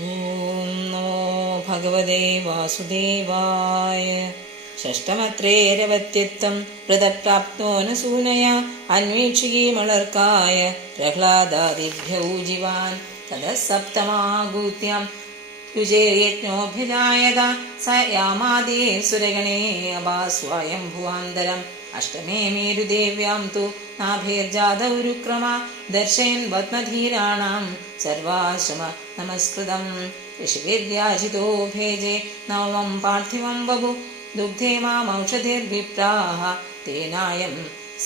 ഓം നമോ ഭഗവതേ വാസുദേവായ. ഷഷ്ടമത്രേരവത്യത്വം പൃഥക്പ്രാപ്തോനസൂനയ അന്വേഷികീമളർക്കായ പ്രഹ്ലാദാദിഭ്യൗജിവാൻ തതഃ സപ്തമാകൂത്യം യുജേയജ്ഞോഭിജായത സ യാമാദീസുരഗണേ അഭാസ്വായംഭുവാന്തരം അഷ്ടമേ മേരുദേവ്യാം തു നാഭേർജാതൗരുക്രമ ദർശയൻ പത്മധീരാണാം സർവാശ്രമ നമസ്കൃതം ഋഷിവിദ്യാജിതോ ഭേജേ നവമം പാർത്ഥിവം ബഭു ദുഗ്ധേ മാമൗഷധിർവിപ്രാഹ തേനായം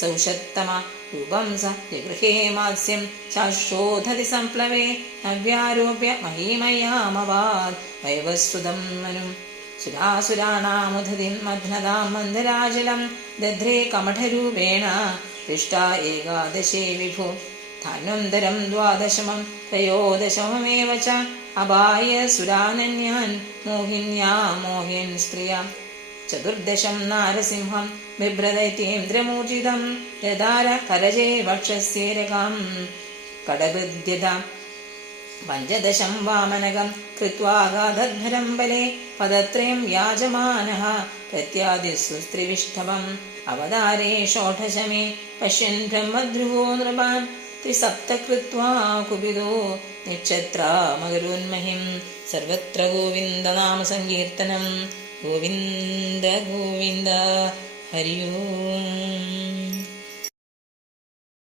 സൗഷത്തമ രൂപം സ ജഗൃഹേ മാത്സ്യം ശാശ്രോധതി സംപ്ലവേ നവ്യാരോപ്യ മഹീമയാമവാദ് വൈവസ്സുതം മനും സുരാസുരാണാമുദതിം മഗ്നതാം മന്ദരാജലം ദധ്രേ കമഠരൂപേണ പൃഷ്ടാ ഏകാദശേ വിഭു ധാന്വന്തരം ദ്വാദശമം ത്രയോദശമേവ ച അപായ സുരാനന്യാൻ മോഹിന്യാ മോഹയൻ സ്ത്രിയാ ചതുർദശം നാരസിംഹം ബിഭ്രദൈത്യേന്ദ്രമൂർജിതം യദാര കരജേ വക്ഷസ്യേരകാം കടബുദ്ധ്യത പഞ്ചദശം വാമനകം കൃത്വാഗാധരം ബലേ പദത്രയം യാജമാനഃ പ്രത്യാദിസ്ത്രിവിഷ്ടവം അവതാരേ ഷോഡശമേ പശ്യൻ ബ്രഹ്മധ്രുവോ നൃപാൻ ത്രിസപ്ത കൃത്വാ കുപിതോ നിക്ഷത്രാമകരോന്മഹിം സർവത്ര ഗോവിന്ദനാമ സങ്കീർത്തനം. ഗോവിന്ദ ഗോവിന്ദ ഹരി ഓം.